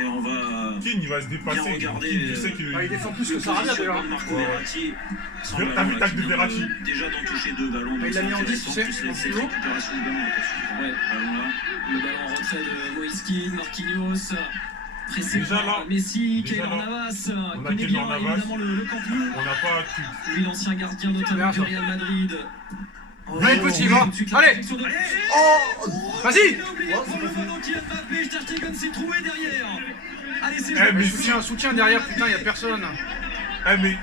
Et on va. Keane, il va se dépasser. Regarder, je sais qu'il il défend plus que Sarabia déjà. Marco Verratti. T'as vu le tacle de Verratti? Déjà d'en toucher 2 ballons. Il l'a mis en 10, tu sais. Plus les récupérations de ballon. Ouais, Ballon là. le ballon en retrait de Moïse Keane, Marquinhos. Pressé Déjà par là. Messi, Déjà Keylor là. Navas, On a connaît bien Keylor Navas. évidemment le Camp Nou. On n'a pas cru. Lui, l'ancien gardien notamment du Real Madrid. Allez, petit, va. Allez. Oh, Vas-y. il a oublié pour le ballon qui est Mbappé, Ter Stegen s'est trouvé derrière. Allez, c'est Eh, mais Soutien derrière, putain, y'a personne. Eh, mais.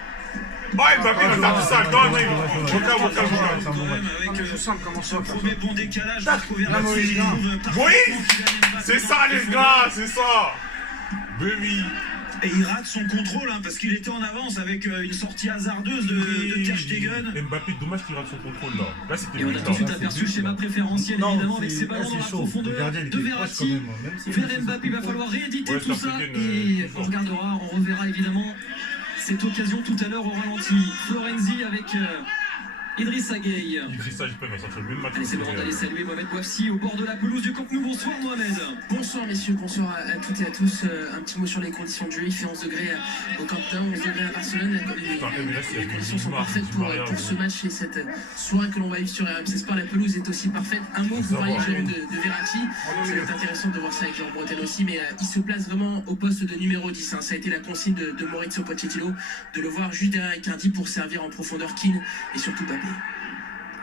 Oh, Mbappé, il a fait ça. Non, non, Avec C'est simple, comment ça. premier bon décalage, Marco Verratti. Oui, c'est ça, les gars, c'est ça. Baby. Et il rate son contrôle hein, parce qu'il était en avance avec une sortie hasardeuse de Ter Stegen. Mbappé, dommage qu'il rate son contrôle là. Là, c'était Et on a tout de suite aperçu le schéma préférentiel évidemment avec ses ballons dans la profondeur de Verratti. Vers Mbappé, il va falloir rééditer tout ça et on regardera, on reverra évidemment cette occasion tout à l'heure au ralenti. Florenzi avec Idrissa Gueye. Idrissa, j'ai pas va sortir le même match. Allez, c'est le moment d'aller saluer Mohamed Bouafsi au bord de la pelouse du Camp Nou. Bonsoir Mohamed. Bonsoir messieurs, bonsoir à toutes et à tous. Un petit mot sur les conditions de jeu. Il fait 11 degrés au Camp Nou, 11 degrés à Barcelone. Les conditions sont parfaites pour ce match et cette soirée que l'on va vivre sur RMC Sport. La pelouse est aussi parfaite. Un mot, vous parliez Jérôme de Verratti. Ça va être intéressant de voir ça avec Jean Bretagne aussi, mais il se place vraiment au poste de numéro 10. Ça a été la consigne de Maurizio Pochettino de le voir juste derrière Icardi pour servir en profondeur Keane et surtout Mbappé.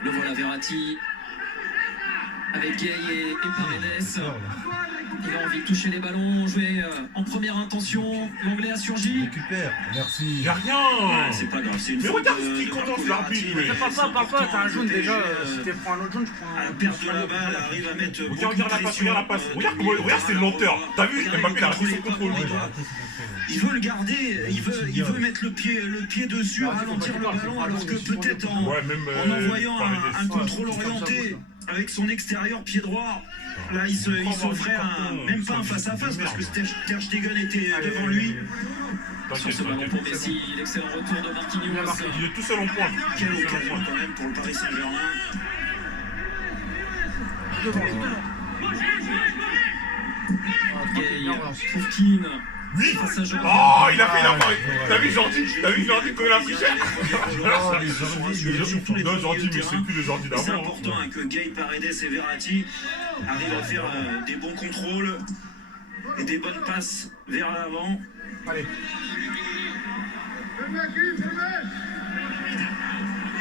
Le voilà Verratti avec Gueye et Paredes. Il a envie de toucher les ballons, jouer en première intention. L'anglais a surgi. Récupère, merci. Y'a rien. C'est pas grave, c'est une Mais faute regarde de- ce qu'il de condense Marco l'arbitre, Verratti. mais. Parle pas, t'as un jaune déjà. PSG, Si tu prends un autre jaune, tu prends à la un. perte de la balle, arrive à mettre. Regarde la passe, regarde la passe. Regarde ses lenteurs. T'as vu, Mbappé, il a raté son contrôle. Il veut le garder, il veut mettre le pied dessus, ralentir le ballon, alors que peut-être en envoyant un contrôle orienté avec son extérieur pied droit, là il s'offrait même pas un face-à-face parce que Ter Stegen était devant lui. Sur ce ballon pour Messi, l'excellent retour de Marquinhos. Il est tout seul en pointe. Quelle occasion quand même pour le Paris Saint-Germain. Gueye trouve Keane. Oui. Face à Jordi. Oh, il a fait la pareille. T'as vu Jordi quand il a pris cher? Non, Jordi, mais c'est plus le Jordi C'est d'avant. important que Gueye, Paredes et Verratti arrivent à faire des bons contrôles et des bonnes passes vers l'avant. Allez.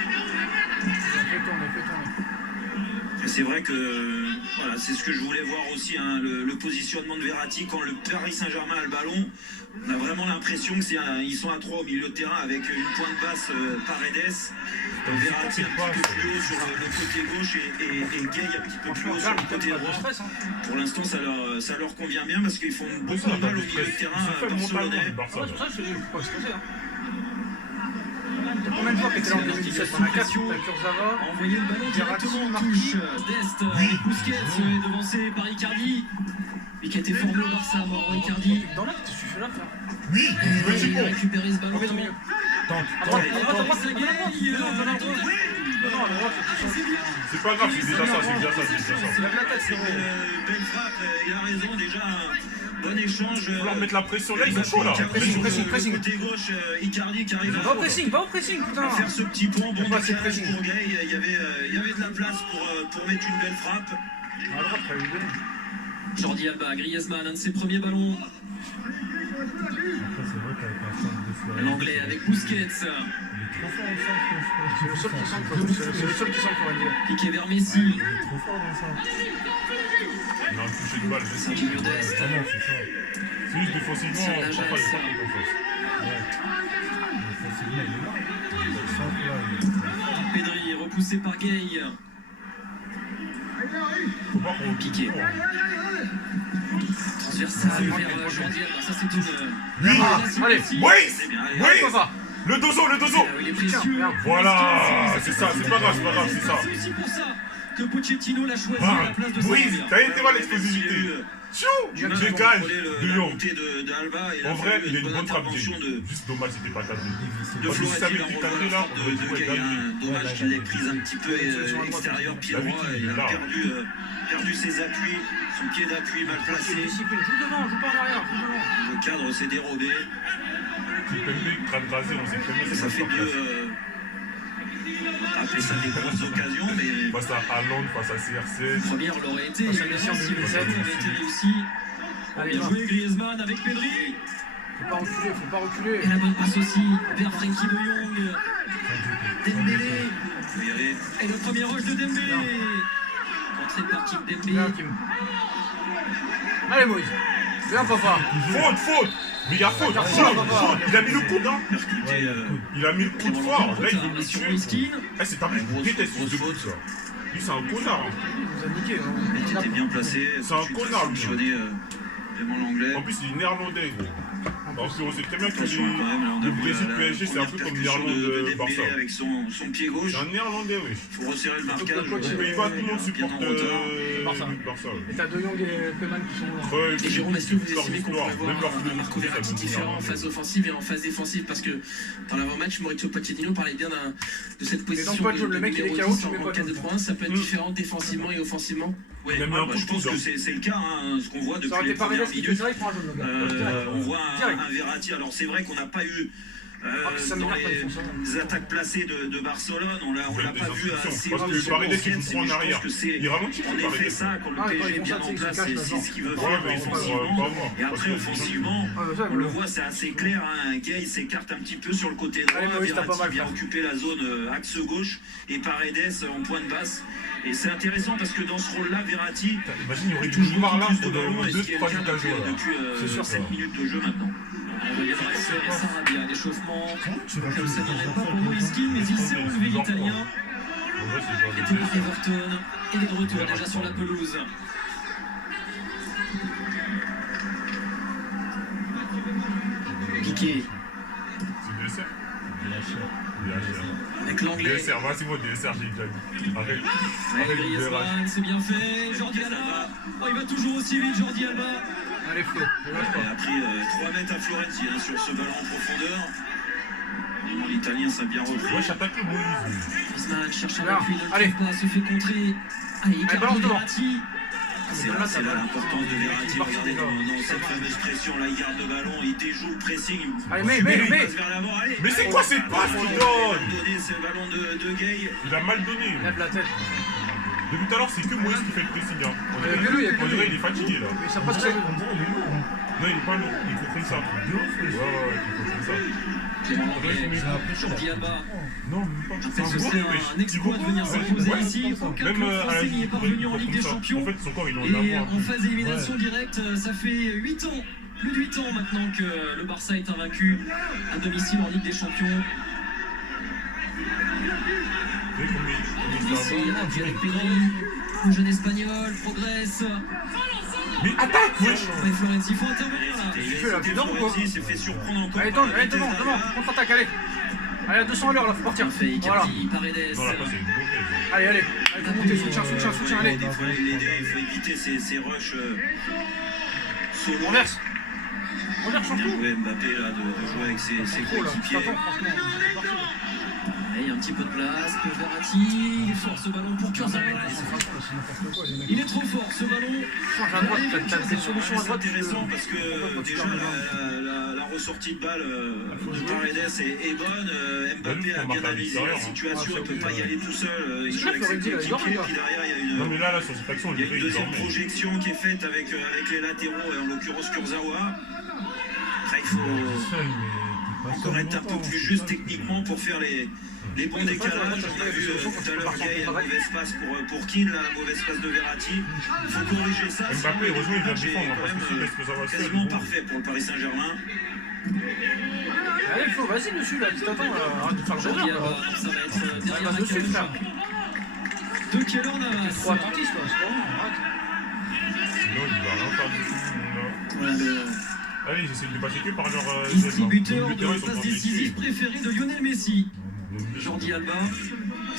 Fais tourner. Et c'est vrai que voilà, c'est ce que je voulais voir aussi, hein, le positionnement de Verratti quand le Paris Saint-Germain a le ballon. On a vraiment l'impression qu'ils sont à 3 au milieu de terrain avec une pointe basse Paredes, Verratti un petit peu plus haut sur le côté gauche et Gueye un petit peu plus haut sur le côté droit. Pour l'instant, ça leur convient bien parce qu'ils font beaucoup de mal au milieu de terrain barcelonais. C'est pour ça que je suis pas stressé. T'as combien de fois que t'es là en 2017? On a 4, t'as Kurzawa. Envoyer le ballon directement en touche d'Est. Busquets devancé par Icardi. Lui qui a été formé au Barça, mort Icardi. Dans l'axe, tu fais là, frère. Oui, petit Il a pont. récupéré ce ballon. Au milieu. Tente. C'est pas grave, c'est déjà ça, c'est déjà ça. C'est une belle frappe, il a raison déjà. Bon échange. Faut leur mettre la pression là, ils sont chauds là. Pressing. Côté gauche, Icardi qui arrive Va au pressing, putain. à faire ce petit pont. Bon pas assez décalage pressing. pour Gueye. Il y avait de la place pour mettre une belle frappe. À droite, t'as eu bien. Jordi Alba, Griezmann, un de ses premiers ballons. Après, c'est vrai qu'avec un centre de Fleury, L'anglais avec Busquets. il est trop fort au centre, C'est le seul qui sent pour Andy. Piqué vers Messi. Il est trop fort dans ça. Il a un toucher de balle. C'est un milieu d'Est. Vraiment, c'est ça. C'est juste défensivement, C'est on la prend pas Jazz. les frappes comme ça. Ouais. Mais facilement, il est là. Le centre là, il est... Pedri repoussé par Gueye. Faut pas qu'on Piqué. Transversal vers Jordi Alba. Ça c'est une. Oui, Allez. oui, le dozo. Il est précieux. Voilà, c'est ça, c'est pas grave, c'est ça. C'est aussi pour ça que Pochettino l'a choisi à la place de Oui, Sarabia. t'as été voir l'explosivité. Tchou, dégage, De Jong. En vrai, il a une bonne frappe. Juste dommage, c'était pas tablé. De Parce que si ça avait Florenzi, été tablé là, on aurait dit ouais, dommage qu'il l'ait prise un petit peu extérieur, pied droit. Il a perdu ses appuis, son pied d'appui mal placé. Discipline, joue devant, joue pas en arrière, joue devant. Le cadre s'est dérobé. Kimpembe train de raser, on sait très bien que Ça fait mieux. Appeler ça des grosses occasions, mais. Face à Haaland, face à CRC. Première l'aurait été, Ça, évidemment, c'est si le bien, set avait été réussi. Allez, Bien va. joué Griezmann avec Pedri. Faut pas reculer. Et la bonne passe aussi vers Frenkie de Jong. Dembélé. Faut y aller. Et le premier rush de Dembélé. Entrée par Kim Dembélé. Bien, Kim. Allez, Moïse. Viens, papa. Faute. Mais il y a faute. Il a mis le coup, non Percuté. Il a mis le coup de fort. Là, il veut le sur tuer. Moiskin. Eh, c'est un mec qui déteste ce coup, ça. Lui, c'est un connard. Il nous a niqué. Il était bien placé. C'est un connard, lui. Fonctionné vraiment l'anglais. En plus, il est néerlandais, gros. Alors qu'on sait très bien que Attention quand même, là, on a le vu Brésil la PSG, c'est un peu comme percussion l'Irlande de Barça. Dembélé avec son pied gauche. C'est un néerlandais, oui. Il faut resserrer le marquage. Les Pays-Bas, tout le monde supporte Barça. Barça. Et t'as De Jong et Koeman qui sont là. Ouais, Et Jérôme, est-ce que vous estimez qu'on histoire, pourrait même leur voir un Marco philosophie, Verratti ça me différent en dit phase offensive et en phase défensive? Parce que dans l'avant-match, Mauricio Pochettino parlait bien de cette position pas de jeu, le mec, il est numéro KO, 10 tu mets en pas de jeu. 4-2-3-1. Ça peut être différent défensivement et offensivement. Oui, Il a mis un coup de je pense coude, que hein. c'est le cas, hein, ce qu'on voit Ça depuis aurait les été Paredes premières qui fait minutes. ça, il prend un jaune, le gars. On voit Direct. un Verratti. Alors c'est vrai qu'on n'a pas eu ça dans m'énerve quand ils font ça. les attaques placées de Barcelone, on l'a Même pas des vu instructions. assez Parce que sur Paredes, il l'ancienne, joue trop en je arrière. pense que c'est Il ralentit en pas effet Paredes. ça, quand le Ah, PSG quand est ils bien font ça, en ils se place, cachent c'est maintenant. ce qu'il veut Ouais, faire mais ils sont offensivement. pas voir. Et après offensivement, Ah, bah, ça, on le le- voit, c'est assez clair, hein. Gay s'écarte un petit peu sur le côté droit, Allez, Maurice, t'as pas Verratti mal vient fait. occuper la zone axe gauche et Paredes en pointe basse. Et c'est intéressant parce que dans ce rôle-là, Verratti Imagine, il y aurait du touche joueur là beaucoup plus de pendant ballons, et ce qui est le 2-3 cas occasions. depuis C'est sûr, 7 minutes de jeu maintenant. On revient avec Sarabia, l'échauffement. Comme ça n'irait pas pour Moiskin, mais il s'est relevé l'Italien. Était par Everton. Il est de retour déjà sur la pelouse. Piqué C'est DSR. avec l'anglais. DSR, vas-y, moi, DSR, j'ai déjà dit. Arrête. Avec Griezmann, c'est bien fait. Jordi Alba. Oh, il va toujours aussi vite, Jordi Alba. Allez, Flo. Il a pris 3 mètres à Florenzi sur ce ballon en profondeur. L'Italien s'est bien repris. Wesh, attaque-le, Moïse. Griezmann cherche un Là, appui, ne allez. le trouve pas, se fait contrer. Allez, balance Icardi devant. Verratti. C'est là l'importance de Verratti. Regardez dans cette fameuse pression, là il garde le ballon, il déjoue le pressing. Allez, mais. Il passe vers l'avant, allez. Mais c'est quoi cette passe qu'il Il donne a donné, c'est le ballon de Gay. Il a mal donné. Lève la tête. Depuis tout à l'heure, c'est que Moïse qui fait le pressing. Hein. que lui, il y a que On lui. dirait il est fatigué là. Mais ça passe que ça. Non, il est pas lourd, il faut comme ça. Ouais, il faut comme ça. Clément Anglais, Jordi Alba. Non, même pas. Rappelle que c'est un exploit de venir s'imposer ici. Aucun Même club à la français n'y est parvenu en Ligue des Champions. En fait, son corps, il en Et a en phase d'élimination directe, ça fait 8 ans, plus de 8 ans maintenant que le Barça est invaincu à domicile en Ligue des Champions. Ici, avec Pedri, le jeune espagnol progresse. Mais attaque, wesh. Ouais, Florenzi, il faut intervenir là. fais la dedans ou quoi Florenzi s'est fait surprendre encore. Allez, devant, contre-attaque, allez. Allez, à 200 à l'heure, là, faut partir. Parfait, Voilà. Icardi, Paredes. Non, la passe est bloquée. Allez, remontez, soutien, allez. Il faut l'aider, il faut éviter ces rushs solo. Renverse, Bien surtout. joué Mbappé là, de jouer avec ses Oh là, coéquipiers. attends, franchement. Il y a un petit peu de place pour Verratti. Il force ce ballon pour Kurzawa. Il est trop fort ce ballon. Change à droite, t'as des solutions à C'est droite. intéressant parce que déjà la ressortie de balle de Paredes est bonne. Mbappé a bien analysé la situation, il ne peut pas y aller tout seul. Il joue avec ses coéquipiers. Puis derrière, il y a Non, mais là, sur cette action, il y a il une deuxième dormait. projection qui est faite avec les latéraux, et en l'occurrence Kurzawa. Après, il faut encore être un peu plus juste techniquement pour faire les bons décalages. On a vu tout à l'heure Gay, un mauvais espace pour Keane, là, un mauvais espace de Verratti. Il faut corriger ça. Mbappé, sinon, heureusement, il vient le match est défendre, quand parce que s'il même laisse Kurzawa seul, quasiment bon. parfait pour le Paris Saint-Germain. Allez, Flo, vas-y dessus, là, tu t'attends, là. Arrête de faire le Jordi gendarme, là. Alba, ça va être derrière Passe la dessus, cage. frère. De Keylor Navas. Trop attentiste, là, c'est bon, arrête. Non, il va rien faire du tout. Voilà le Allez, j'essaie de passer que par leur. distributeur ils sont de en train passes de les décisives tuer. préféré de Lionel Messi. Jordi Alba.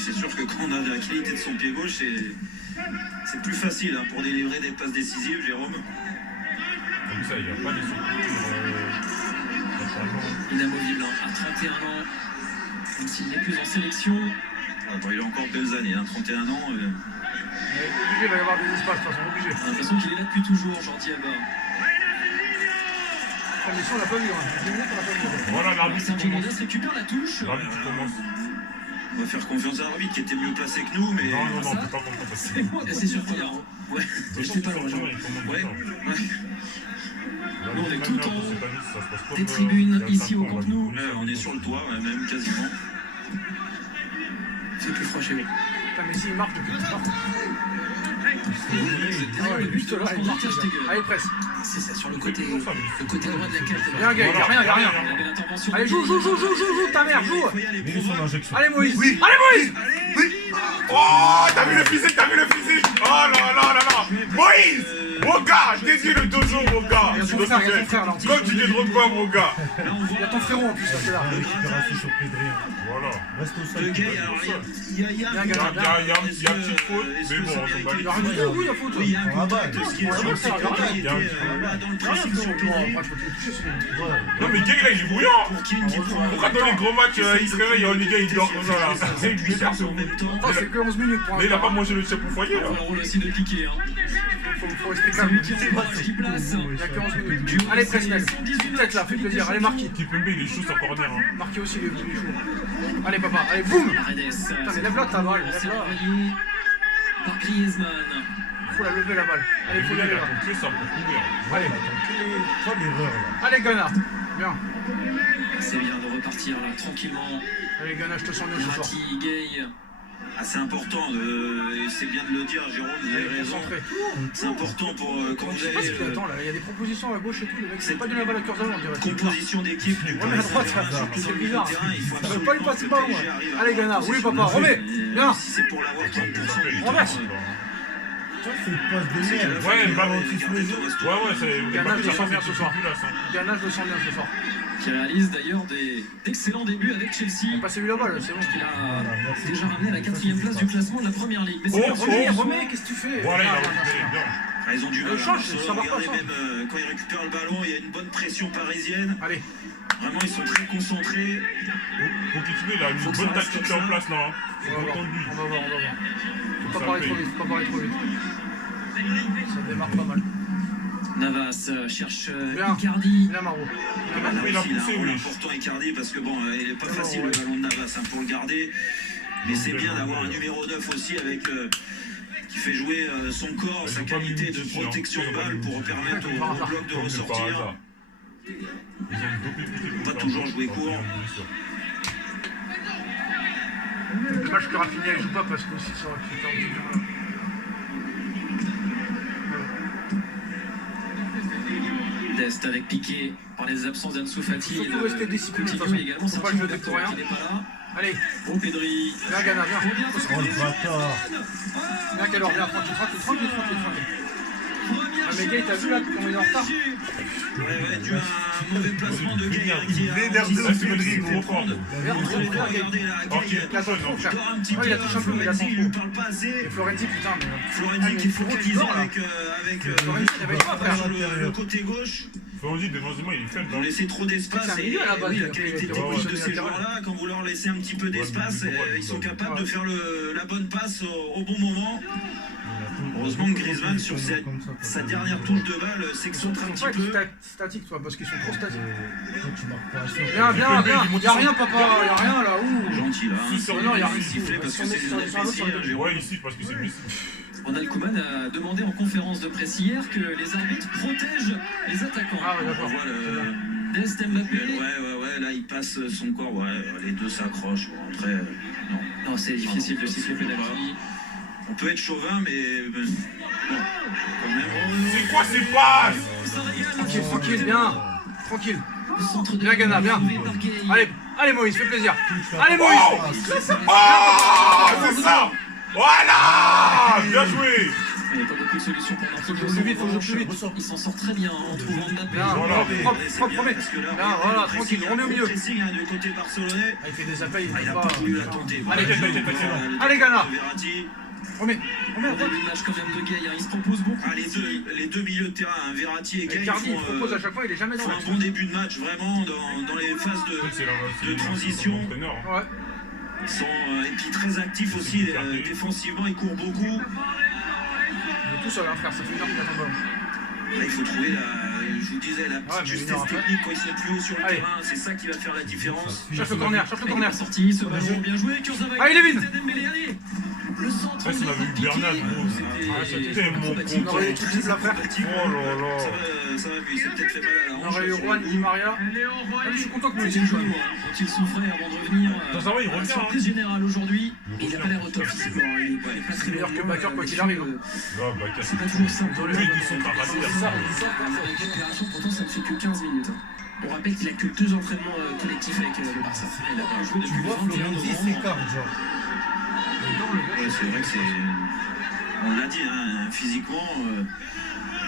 c'est sûr que quand on a la qualité de son pied gauche, c'est plus facile hein, pour délivrer des passes décisives, Jérôme. Comme ça, il n'y a pas de inamovible hein, à 31 ans, même s'il n'est plus en sélection. Bon, il a encore de belles années, hein, 31 ans. Obligé, il va y avoir des espaces, de toute façon, obligé. On a l'impression qu'il est là depuis toujours, Jordi Alba. La mission, on l'a pas vu, hein. 10 minutes, on l'a pas vu. Voilà, l'arbitre commence. Récupère la touche. L'arbitre commence. On va faire confiance à l'arbitre qui était mieux placé que nous, mais... Non, on peut pas comprendre. C'est surprenant. Ouais, j'étais pas loin. Ouais. Nous, on est tout en haut des tribunes ici au Camp Nou. On est sur le toit, même quasiment. C'est plus froid chez lui. Putain, mais s'il marche depuis le temps. Le but là, il marque. Allez, presse. C'est ça, sur le côté droit de la cage. Viens, gars, y'a rien. Allez, joue, ta mère, joue. Allez, Moïse. Oui. Allez, Moïse. Oui. Oh, t'as vu le physique. Oh là là là là. Moïse. Mon gars, je t'ai dit le dojo, mon gars. Il y a ton frère là. Comme tu dis de quoi, mon gars. Il y a ton frérot en plus, là. Voilà. Reste au sol. Il y a une petite faute, mais bon, on tombe il y a rien du tout, oui, il y a faute. Il y a un contact, ce qui est sûr, c'est que il y a dans le pressing sur Pedri. Non mais Gueye là il est bouillant. Pourquoi dans les gros matchs il se réveille en Ligue 1 il dort comme ça là? C'est puissance en même temps. C'est que 11 minutes pour un. Mais il a pas mangé le chef au foyer là. Le rôle aussi de Piqué. Faut expliquer ça. Qui place. Il y a que 11 minutes. Allez, Presnel. Tête là, fais plaisir. Allez, Marquis. Kipembe il est chaud sans corner. Marquis aussi il est chaud. Allez, papa. Allez, boum. Putain, mais lève-la ta balle. Lève-la. Par Griezmann. Faut la lever la balle. Allez, faut y aller là. C'est ça pour courir. Allez. Pas l'erreur là. Allez, Ghana. Bien. C'est bien de repartir là tranquillement. Allez, Ghana, je te sens bien ce soir. Verratti, Gueye. C'est important, et c'est bien de le dire, Jérôme, vous avez raison. C'est important pour quand vous avez... Attends, là, il y a des propositions à gauche et tout, le mec, c'est pas donné la balle à cœur on dirait. Composition d'équipe du Paris Saint-Germain, c'est bizarre. Il faut absolument pas lui passer pas loin. Allez, Ghana, oui, papa, remets. Bien. Si c'est pour l'avoir 30% du temps... Renverse. C'est une passe de merde. Ouais, le ballon qui se met. Ouais, c'est... Ghana, je le sens bien ce soir. Ghana, je le sens bien ce soir. Qui réalise d'ailleurs d'excellents débuts avec Chelsea. Il a passé lui la balle, c'est bon. Il a déjà ramené à la 4e place du classement de la Première Ligue. Mais c'est remets, qu'est-ce que tu fais? Voilà, il a récupéré bien. Ils ont du mal. Ça marche pas, même quand ils récupèrent le ballon, il y a une bonne pression parisienne. Allez. Vraiment, ils sont très concentrés. Pour Kipembe, il a une bonne tactique en place là. On va voir. Faut pas parler trop vite. Ça démarre pas mal. Navas cherche bien. Icardi. Bien, Maro. Il a poussé, oui. Important Icardi parce que bon, il n'est pas facile le ballon de Navas pour le garder. Mais c'est bien d'avoir un numéro 9 aussi avec qui fait jouer son corps, sa qualité de protection de balle pour permettre au bloc de ressortir. Pas toujours jouer court. Le match que Rafinha ne joue pas parce que aussi ça aurait pu faire du Dest avec Piqué par les absences d'Ansu Fati. Il faut rester discipliné. Également sorti de pour rien. Qui n'est pas là. Allez. Bon Pedri. Viens Ghana, viens. Oh le bâtard. Viens qu'elle viens, tranquille. Ah mais Gueye, t'as vu là qu'on est en retard? Ouais, dû à un mauvais placement de Gueye qui a... Il a touché un peu, mais il a pas lui parle pas assez. Et Florenzi, putain. Florenzi qui est focalisé avec le côté gauche. Florenzi, défensivement, il est faible. Vous laissez trop d'espace et la qualité technique de ces joueurs-là, quand vous leur laissez un petit peu d'espace, ils sont capables de faire la bonne passe au bon moment. Heureusement que Griezmann, sur sa dernière touche de balle, s'excentre un petit peu. Statique, toi, parce qu'ils sont trop statiques. Viens. Y'a rien, papa, y'a rien là. Gentil là. Non, y'a rien. Sifflé parce que c'est des ouais, ici, parce que c'est Messi. Ronald Koeman a demandé en conférence de presse hier que les arbitres protègent les attaquants. Ah ouais, d'accord. Dest Mbappé. Ouais, là il passe son corps, les deux s'accrochent. Bon, après, non. Non, c'est difficile de siffler penalty. On peut être chauvin, mais bon, quand même. C'est quoi ces passes? Tranquille, bien. Tranquille. Viens Ghana, viens. Allez Moïse, fais plaisir. Allez Moïse. Oh, c'est ça. Voilà. Bien joué. Il n'y a pas beaucoup de solution pour Marquinhos. Faut jouer plus vite. Il s'en sort très bien en trouvant Mbappé. Propre, premier. Là, voilà, tranquille, on est au milieu. Du côté barcelonais. Il fait des appels, Il n'a pas voulu la tenter. Allez, Ghana. Remets. On a une image quand même de Gay, il se propose beaucoup. Les deux milieux de terrain, Verratti et Gay, il propose à chaque fois, il est jamais dans un bon début de match, vraiment, dans les phases de transition. Ouais. Et puis très actifs aussi, défensivement, ils courent beaucoup. On est tous à rien faire, ça fait une heure qu'il attend le ballon. Il faut trouver je vous disais, la petite justesse technique quand il se met plus haut sur le terrain, c'est ça qui va faire la différence. Cherche le corner. Sorti, ce ballon bien joué, Kurzawa. Allez, Levin. Allez. Le centre. Ça m'a vu Bernard, gros. C'était mon On aurait eu tout type à faire. Oh là là. Ça va mieux, il s'est peut-être fait mal à la hanche. On aurait eu Juan, Di Maria. Je suis content que nous Il joue, quand il souffrait avant de revenir. Il revient. Surprise générale aujourd'hui. Il n'a pas l'air au top physiquement. Il est pas très meilleur que Bakker quand il arrive. C'est pas toujours simple dans le jeu. Ils sont pas sa récupération, pourtant ça ne fait que 15 minutes. On rappelle qu'il a que 2 entraînements collectifs avec le Barça. Il a pas joué depuis le 21 novembre. C'est vrai que c'est. On l'a dit, hein, physiquement,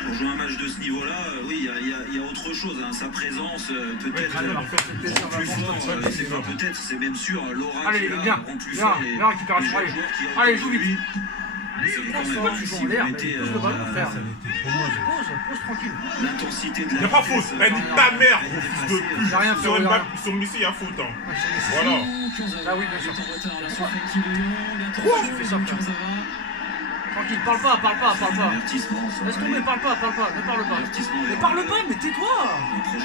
pour jouer un match de ce niveau-là, oui, il y a autre chose. Hein, sa présence, peut-être plus fort, c'est pas peut-être, c'est même sûr. L'aura allez, viens, viens, récupération. Allez, joue vite. C'est quand même tu joues en l'air, mais pose le ballon, frère. Pose tranquille. L'intensité de la. Y'a pas faute, elle dit ta mère, gros fils de pute. J'ai rien fait. Sur Messi, y'a faute. Voilà. Ah oui, bien sûr. Quoi tu fais ça, tranquille, parle pas. Laisse tomber, parle pas, ne parle pas. Mais parle pas, mais tais-toi. Ça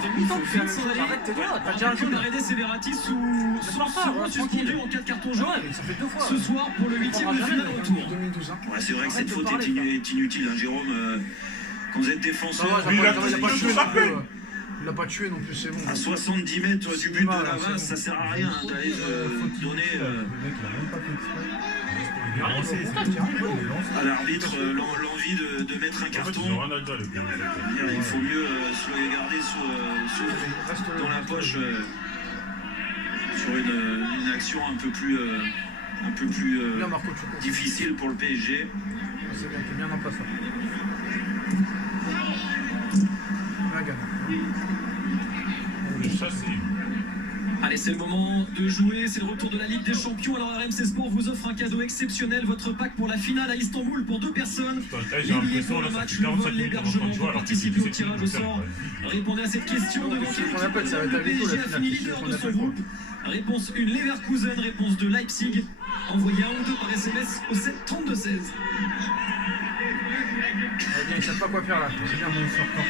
fait 8 ans que tu fais ça, arrête, tais-toi. T'as déjà un jaune. Paredes et Verratti suspendu en 4 cartons jaunes. Ça fait 2 fois. Ce soir pour le 8e de finale retour. Ouais, c'est vrai que cette faute est inutile, hein, Jérôme. Quand vous êtes défenseur, il l'a pas tué non plus, c'est bon. À 70 mètres du but de Navas, ça sert à rien d'aller donner à l'arbitre l'envie de mettre un carton. Il faut mieux se le garder dans la poche sur une action un peu plus difficile pour le PSG. C'est bien, t'es bien en place. Allez, c'est le moment de jouer, c'est le retour de la Ligue des Champions. Alors RMC Sport vous offre un cadeau exceptionnel, votre pack pour la finale à Istanbul pour 2 personnes. Les billets pour le match, le vol, l'hébergement pour participer au tirage au sort. Répondez à cette question devant quelle équipe le PSG a fini leader de son groupe. Réponse 1, Leverkusen. Réponse 2, Leipzig. Envoyez 1 ou 2 par SMS au 7 32 16. Ils savent pas quoi faire là, c'est bien, on sort pas.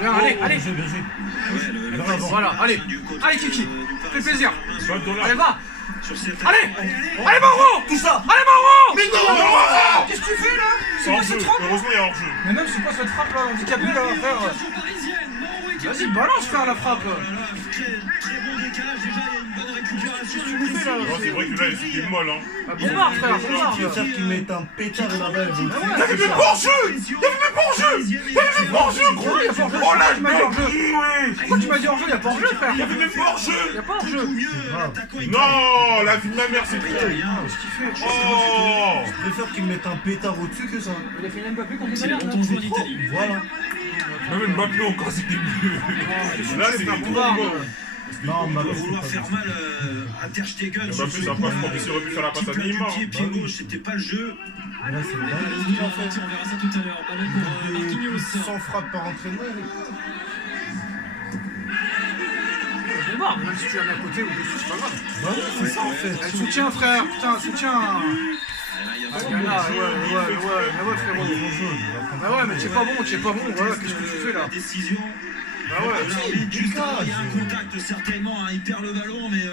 Bien, allez. Voilà, allez Kiki, fais plaisir. Allez, va. Allez Mauro. Tout ça. Allez Mauro. Mais non. Qu'est-ce que tu fais là? C'est quoi cette frappe? Heureusement il y a hors-jeu. Mais même c'est quoi cette frappe là, handicapé là, frère? Vas-y, balance frère la frappe. Très bon décalage, déjà il y a une bonne récupération. C'est vrai que là c'était molle, hein. Bombard frère, bombard. Tu veux faire qu'il mette un pétard là-bas. Y'a vu même pas hors-jeu. Gros. Oh là, tu m'as dit hors-jeu. Pourquoi tu m'as dit hors-jeu? Y'a pas hors-jeu frère. Y'a vu même pas hors-jeu. Y'a pas hors-jeu. Non, la vie de ma mère c'est trop. Qu'est-ce qu'il fait? Oh. Je préfère qu'il mette un pétard au-dessus que ça. Il a fait un Mbappé contre C'est le bon joueur d'Italie. Voilà. Même Mbappé encore c'était mieux. Là c'est un bombard. Non, on va vouloir faire mal à Ter Stegen. Mbappé ça passe pour qu'il aurait pu faire la passe à Neymar. Pied gauche, c'était pas le jeu. Là c'est On verra ça tout à l'heure. Ballon pour Marquinhos. Sans frappe par entraînement. Bombard, même si tu la mets à côté ou dessus, c'est pas grave. Bah oui, c'est ça en fait. Elle soutient frère, putain, soutien. Ouais frérot. Bah ouais, mais t'es pas bon, voilà, qu'est-ce que tu fais là? Décision. Bah ouais, il y a un contact certainement, hein, il perd le ballon, mais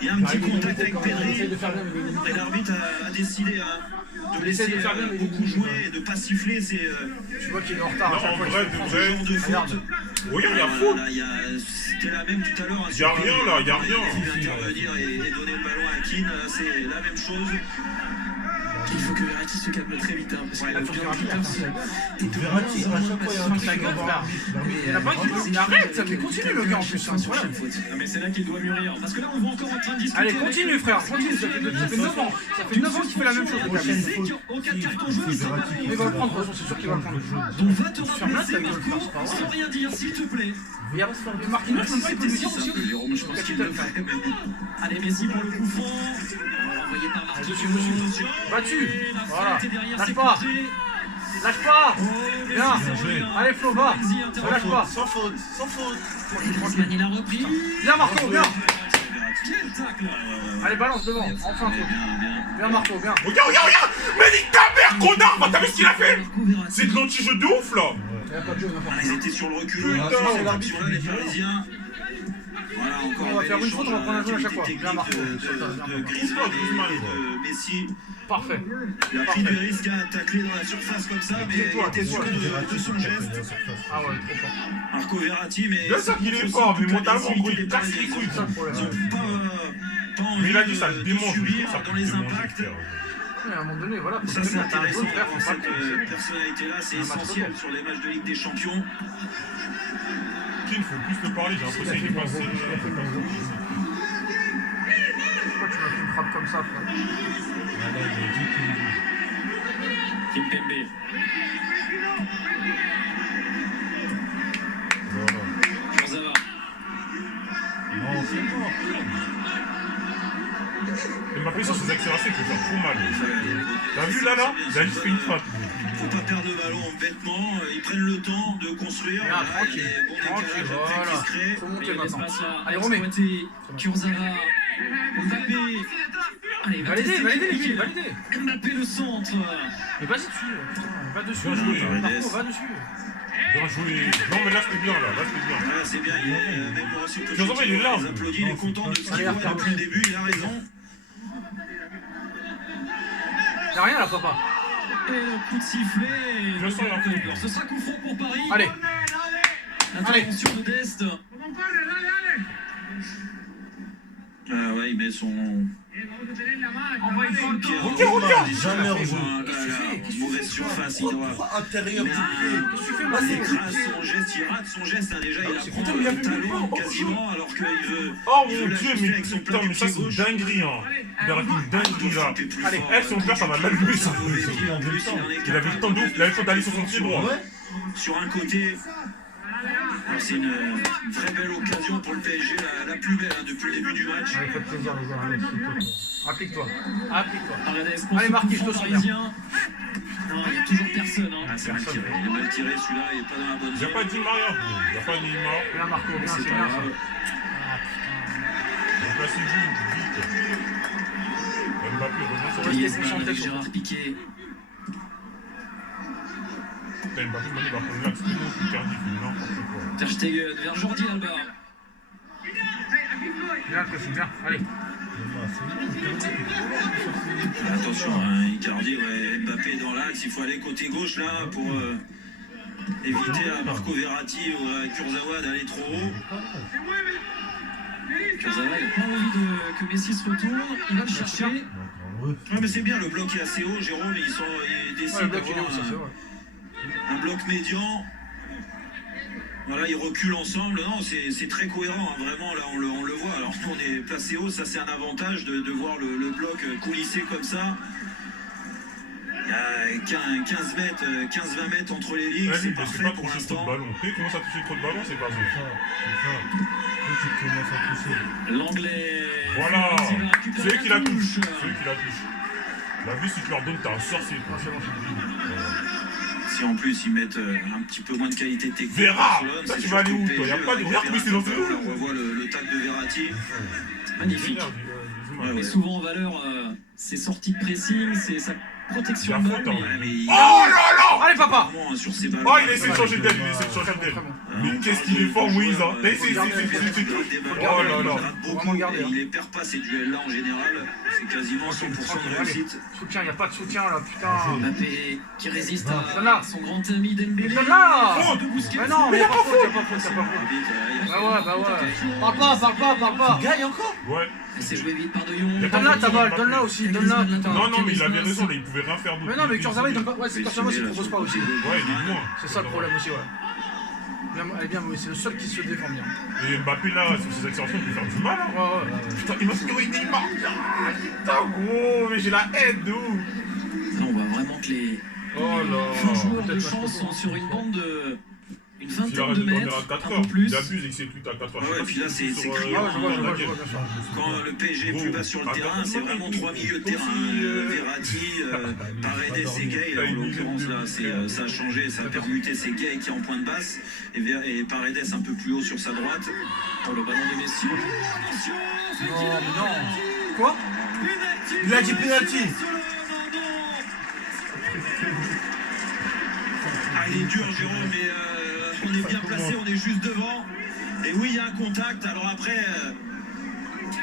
il y a un petit contact avec Pedri. Et l'arbitre a décidé de laisser beaucoup jouer et de ne pas siffler. Tu vois qu'il est en retard. Non, en vrai, de faute. Oui, il y a faute. C'était la même tout à l'heure. Il y a rien là, il y a rien. Il va intervenir et donner le ballon à Keane, c'est la même chose. Il faut que Verratti se calme très vite, parce que Verratti, Verratti, à chaque fois, il y a un truc ta gueule, frère. Il a pas dit, arrête, ça fait continue le gars en plus. Mais c'est là qu'il doit mûrir. Parce que là, on voit encore en train de discuter. Allez, continue, frère, continue. Ça fait 9 ans. Ça fait 9 ans qu'il fait la même chose. Au 4 cartons jaunes, il sera pas Il va le prendre, de toute façon, c'est sûr qu'il va le prendre. Donc va te remplacer Marco, sans rien dire, s'il te plaît. Il y a Marquinhos, même pas, il peut le dire aussi. Jérôme, je pense qu'il le fait. Allez, Messi pour le coup franc. Envoyé par Marquinhos. Battu. Voilà. Derrière, Lâche c'est pas. contré. Lâche pas. Bien. Allez, Flo, va. Lâche pas. Sans faute. Griezmann, il a repris. Bien, Marco, bien. Quel tacle. Allez, balance devant. Enfin, Flo. Bien, Marco, bien. Regarde. Mais nique ta mère, connard. T'as vu ce qu'il a fait? C'est de l'anti-jeu de ouf, là. Ils étaient sur le recul. Putain, Sur cette action-là, les Parisiens. Voilà, encore On va faire une faute, on va prendre un jaune à chaque fois. technique Bien, Marco. de Griezmann et de Messi. Parfait. Il a pris du risque à tacler dans la surface comme ça, mais il était sûr de son geste. Ah ouais, trop fort. Marco Verratti, mais Bien sûr qu'il est fort, mais mentalement, gros, il casse les couilles. C'est ça le problème. Ils n'ont pas envie Mais il a dit ça le de démange. subir Ça dans les impacts. Ouais, à un moment donné, voilà. Ça c'est intéressant, faire, faut pas cette le personnalité-là, c'est Un match essentiel retour. sur les matchs de Ligue des Champions. Qu'il faut plus te parler, j'ai l'impression qu'il est passé. Pourquoi tu m'as fait une frappe comme ça, frère? Kimpembe. Kurzawa. Non, c'est mort. Mbappé sur ses accélérations, il peut faire trop mal. T'as vu là il a juste fait une frappe. Faut pas perdre le ballon bêtement, ils prennent le temps de construire. Bien, Voilà, il y a tranquille. des bons décalages après Voilà. qui se créent. Faut monter Et maintenant. l'espace là. Allez, remets. Exploité. Kurzawa. Mbappé. Allez, va Validez, tester validez, les Kimpembe. filles, validez. Mbappé le centre. Mais vas-y dessus. Va dessus. Bien joué. Marco, va dessus. Bien joué. Non, mais là c'était bien, là c'était bien. Voilà, c'est bien, même Mauricio Kurzawa, il est là. les applaudit, il est content de ce qu'il voit depuis le début, il a raison. Y'a rien là, papa. Et le coup de sifflet. Je sens la faute. Alors, ce sera coup franc pour Paris. Allez. Intervention de Dest. Ah ouais, il met son pied Regarde. Jamais rejoué. mauvaise surface, il doit. Intérieur du pied. Qu'est-ce que tu fais, Il Marco? écrase son geste, il rate son geste, hein, déjà il apprend il a le vu talon le pas, quasiment alors qu'il veut. Oh il veut mon dieu, l'ajuster mais avec son putain, plat mais ça du c'est pied une gauche. dinguerie, hein. Il a raté une dinguerie là. Allez, Elle, son père, ça va l'allumer ça. Il avait le temps de ouf, il avait le temps d'aller sur son pied droit. Ouais. Sur un côté. Alors, c'est une vraie belle occasion pour le PSG, la plus belle hein, depuis le début du match. Allez, faites plaisir, les gars. Allez, s'il te plaît. Applique-toi. Applique-toi. Allez, Marquis, je te sens bien. parisien. Non, il n'y a toujours personne. Hein. Ah, c'est mal tiré, il est mal tiré celui-là, il n'est pas dans la bonne Il n'y a zone. pas Di Maria, bro. Il n'y a pas Neymar. Bien, Marco, bien, c'est C'est bien pas ça. grave. Donc là, c'est juste vite. Mbappé revient sur le Griezmann avec Gérard Piqué. Putain, Mbappé, maintenant, il va prendre l'axe. C'est tardif, il est n'importe quoi. Ter Stegen vers Jordi Alba. Bien, c'est bien. Allez. Attention, hein, Icardi, ouais, Mbappé dans l'axe, il faut aller côté gauche là pour éviter à Marco Verratti ou à Kurzawa d'aller trop haut. Kurzawa, il n'a pas envie que Messi se retourne. Il va le chercher. Ouais, mais c'est bien, le bloc est assez haut, Jérôme, ils Ouais, le décident bloc, il est où, ça, c'est d'avoir vrai. un bloc médian. Voilà, ils reculent ensemble. Non, c'est très cohérent, hein, vraiment, là on le voit. Alors nous on est placé haut, ça c'est un avantage de voir le bloc coulisser comme ça. Il y a 15-20 mètres entre les lignes, Ouais, c'est mais parfait pas pour toucher trop de l'instant. ballon. Après, il commence à toucher trop de ballons, c'est pas bon. C'est ça. Quand tu commences à pousser. L'anglais. Voilà. Il va récupérer C'est eux qui la touchent. touche. C'est eux qui la touchent. La vue, si tu leur donnes, t'as un sorcier. Non, c'est bon, Si en plus ils mettent un petit peu moins de qualité technique. Verra. Barcelone, Ça, c'est tu vas aller sûr où, que le toi? Y a PSG pas va de- regarde récupérer où c'est un peu. lancé. Là, on revoit le tacle de Verratti. Magnifique. Ouais, ouais. Et souvent en valeur, ses sorties de pressing, c'est sa protection La de faute, balle. hein. Ouais, mais il- Oh là là. Allez, papa. Vraiment, hein, sur ces ballons. Oh, il essaie de changer d'aile, il essaie de changer d'aile. Très bon. Mais qu'est-ce qu'il est fort, Moïse, hein. T'as essayé, Oh là là. beaucoup, Vraiment garder, et hein. il les perd pas ces duels-là en général. C'est quasiment 100% de réussite. Soutien, y a pas de soutien là, putain. Mbappé qui résiste Donne-la. à son grand ami Dembélé. Donne-la. Faute de Busquets. Mais non, mais y'a pas faute, y'a pas faute. Bah ouais, bah ouais. Parle pas. Gagne encore. Ouais. C'est joué vite par De Jong. Donne-la ta balle, donne-la aussi, donne-la. Non, mais il avait raison, il pouvait rien faire d'autre. Mais non, mais Kurzawa, il donne pas. Ouais, c'est Kurzawa qui propose pas aussi. Ouais, il est loin. C'est ça le problème aussi, ouais. Elle est bien, mais c'est le seul qui se défend bien. Et Mbappé là, sur ses accélérations, il peut faire du mal. Hein. Ouais. Putain, il m'a fait Neymar. Putain, gros, mais j'ai la haine de ouf. Là, on voit vraiment que les joueurs de chance sont sur une bande de. Une vingtaine de mètres, un peu plus. Il abuse et que c'est tout à 4 heures. Ouais, puis là, c'est criant. Quand le PSG est plus bas sur le terrain, c'est vraiment 3 milieux de terrain. Verratti, Paredes et Gay. En l'occurrence, là, ça a changé, ça a permuté. C'est Gay qui est en pointe basse et Paredes un peu plus haut sur sa droite. Pour le ballon de Messi. Non. Quoi? Il a dit penalty. Ah, il est dur, Jérôme, mais on est bien placé, on est juste devant. Et oui, il y a un contact. Alors après,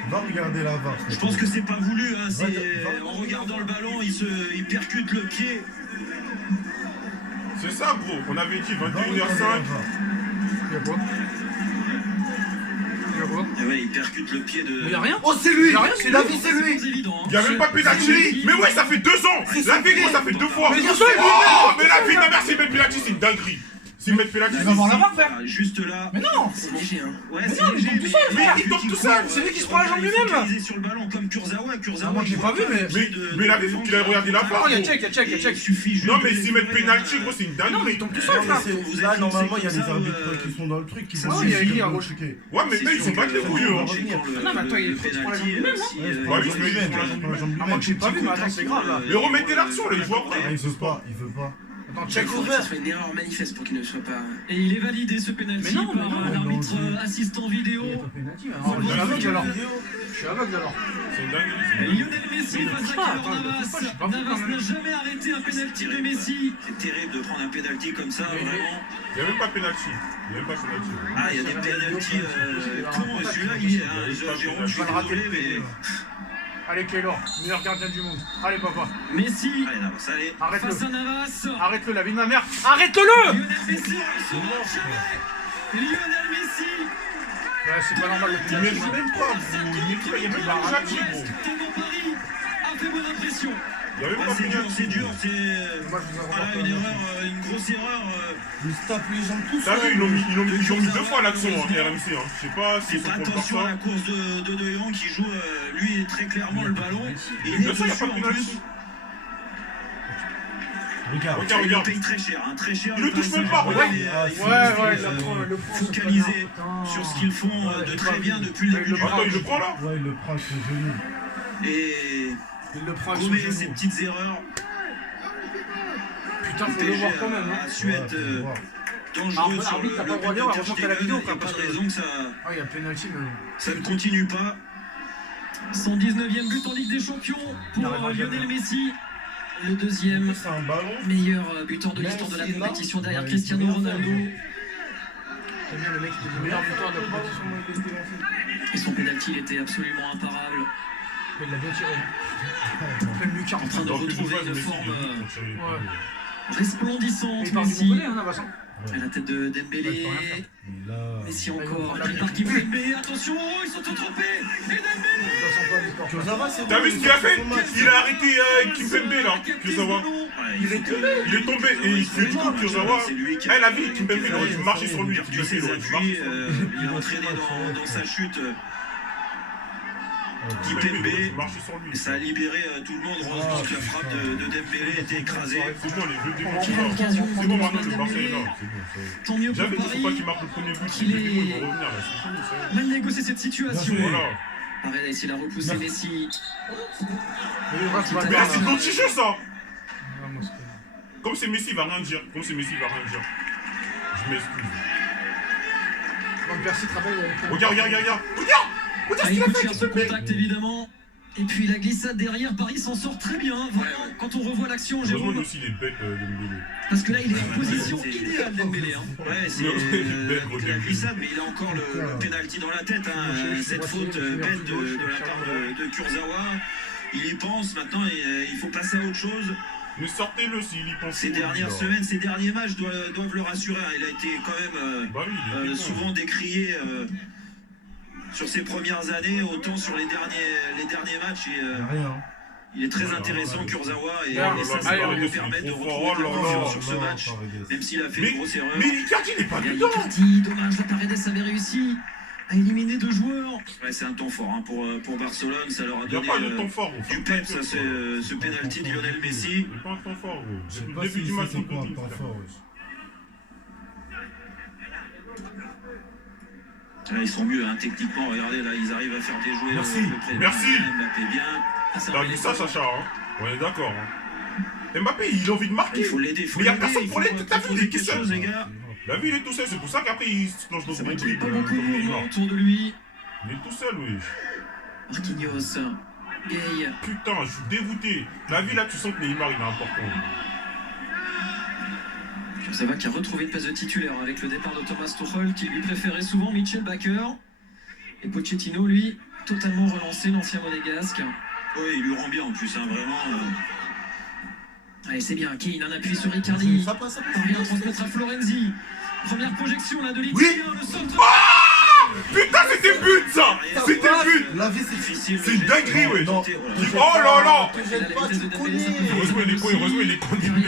Va regarder la VAR. je pense que c'est pas voulu. Hein, en regardant le ballon, il percute le pied. C'est ça, gros. On avait dit 21h05. Il y a quoi? Et ouais, il percute le pied de. Mais y'a rien? Oh, c'est lui. Y'a rien, c'est La lui. vie, c'est lui. Il n'y a même pas pénalty. Mais ouais, ça fait 2 ans. La vie, gros, ça fait 2 fois. Mais bien Oh, sûr, mais la vie, non, merci, mettre pénalty, c'est une dinguerie. S'ils mettent pénalty, Il va voir la VAR, frère. Juste là. Mais non. C'est léger, hein. Ouais, Mais c'est non, il léger, tombe tout seul, mais frère. il tombe tout seul. C'est lui qui se prend la jambe lui-même. Focalisé sur le ballon comme Kurzawa. Ah, moi, j'ai pas vu, mais. Mais la vie, faut qu'il aille regarder la VAR. Oh, il y a check. Il suffit juste. Non, mais s'ils mettent pénalty, gros, c'est une Non, mais dinguerie. il tombe tout seul, frère. Là, normalement, il y a des arbitres qui sont dans le truc qui Ça, vont il y a écrit à vont gauche. checker. Ouais, mais eux, ils sont pas les couilles, hein. Non, mais attends, il faut se prendre la jambe lui-même, hein. Ouais, ils mettent la jambe. Ah, moi, j'ai pas vu, mais attends, c'est grave là. Mais remettez l'action, les joueurs. Ah, il veut pas. Attends, Il check faudrait que ouvert. ce soit une erreur manifeste pour qu'il ne soit pas. Et il est validé ce pénalty Mais non, par l'arbitre non, assistant vidéo. Je suis aveugle alors. Je suis aveugle alors. C'est une dinguerie. Lionel Messi face à Keylor Navas. Navas n'a jamais arrêté un pénalty de Messi. C'est terrible de prendre un pénalty comme ça, vraiment. Il n'y a même pas pénalty. Ah, il y a des pénaltys. Comment celui-là, il est. Jérôme, je suis désolé, mais. Allez, Keylor, meilleur gardien du monde. Allez, papa. Messi Allez, Navas, allez. Arrête-le. face à Navas. Arrête-le, la vie de ma mère. Arrête-le. Lionel Messi ne se jamais. Lionel Messi. Ouais, c'est pas normal. Il met même pas, il n'y a même pas pénalty, gros. Tellement Paris a fait bonne impression. Il n'y a même Ouais, pas c'est dur, pénalty. c'est dur, c'est. Moi, je vous en Voilà, remercie. une erreur, une grosse erreur. Ils se tapent les jambes tous. T'as vu, ils ont mis 2 fois l'action, hein, RMC. Hein. Je sais pas si C'est c'est pas pour attention à la ça. course de Jong qui joue, lui, très clairement le ballon. Et il est Bien sûr, il n'y a dessus pas en de plus. pénalty. Regarde. Il le Regarde. paye très cher, hein, très cher. Il le touche même pas, regarde. Ouais, il le prend. Focalisé sur ce qu'ils font de très bien depuis le début du Attends, match. il le prend là. Ouais, il le prend avec son genou. Et Il le prend avec son gommer ces genou. petites erreurs, Putain, faut le PSG voir quand même. a Hein. su être dangereux sur le Arbitre, t'as pas le droit but de dire, de heureusement Ter que t'as la Stegen. vidéo, Il n'y a parce pas de que- raison que Ah, il y a penalty, mais. ça ne continue pas. 119e but en Ligue des Champions pour Lionel Messi. Le deuxième C'est un ballon. meilleur buteur de l'histoire de la compétition derrière Cristiano Ronaldo. C'est bien le mec qui est le meilleur buteur de la compétition. Et son penalty, il était absolument imparable. Il l'a bien tiré. Pleine lucarne. En train de Dans plus retrouver phases, une Messi, forme il est tiré. resplendissante. Il part du Messi Montpellier, hein, Navas. à la tête de Dembélé. Et là. Messi encore. Pris par Kimpembe. Attention, ils sont trompés. Et Dembélé. Kurzawa, c'est T'as vu ce qu'il a fait? Il a arrêté Kimpembe là. Kurzawa. Il Il est tombé et il fait tout. Kurzawa. C'est lui qui Eh, la vie, Kimpembe, il aurait dû marcher sur lui. perdu ses appuis, il a entraîné dans sa chute Kimpembe. Marcher sur lui. Et ça a libéré tout le monde. Heureusement que la frappe de Dembélé était écrasée. C'est bon, les deux démons. Quelle occasion C'est bon, maintenant le Marseille est là. C'est bon. Tant mieux pour J'avais dit, faut pas Paris. qu'il marque le premier but. Qu'il Les démons, ils est- vont revenir là. C'est fini, ça. Mal négocié cette situation. Voilà. Paredes, il a repoussé Messi. Mais là, c'est ton t-shirt ça. Comme c'est Messi, il va rien dire. Je m'excuse. Regarde. Ah, il coûte cher ce contact évidemment. Et puis la glissade derrière, Paris s'en sort très bien. Vraiment, quand on revoit l'action, Heureusement Jérôme. lui aussi il est bête Dembélé. Parce que là, il est en position idéale, Dembélé. Hein. Ouais, c'est la glissade, mais il a encore le pénalty dans la tête. Hein. Cette faute bête de la part de Kurzawa. Il y pense maintenant, il faut passer à autre chose. Mais sortez-le s'il y pense. Ces dernières semaines, ces derniers matchs doivent le rassurer. Il a été quand même Bah oui, il est souvent décrié sur ses premières années, autant sur les derniers matchs. Il est très intéressant, Kurzawa, et ça va lui permettre de retrouver de la confiance sur ce match, même s'il a fait une grosse erreur. Mais Icardi n'est pas dedans. Dommage, la Paredes avait réussi à éliminer 2 joueurs. Ouais, c'est un temps fort hein, pour Barcelone, ça leur a donné du peps, ce pénalty de Lionel Messi. C'est pas un temps fort, gros. Depuis le début du match, c'est pas un temps fort. Là, ils sont mieux hein, techniquement, regardez, là ils arrivent à faire déjouer Merci. Mbappé bien. T'as vu ça, Sacha, hein? On est d'accord. Hein. Mbappé, il a envie de marquer. Il faut l'aider, mais il n'y a personne pour l'aider. T'as vu, il est tout seul. Les gars. La vie, il est tout seul. C'est pour ça qu'après, il se plonge dans son Il n'y a pas beaucoup de mouvement autour de lui. Il est tout seul, oui. Marquinhos, Gay. Putain, je suis dégoûté. La vie, là, tu sens que Neymar, il est important. Kurzawa qui a retrouvé une place de titulaire avec le départ de Thomas Tuchel, qui lui préférait souvent Mitchell Baker. Et Pochettino, lui, totalement relancé, l'ancien monégasque. Oui, il lui rend bien en plus, hein, vraiment. Allez, c'est bien, Kane, un appui sur Icardi. Parvient à transmettre à Florenzi. Première projection là de l'Italien, le centre. Putain, c'était but ça. C'était but. La vie, c'est difficile. C'est une dinguerie, oui. Oh là là. Heureusement, il est con, il est condamné.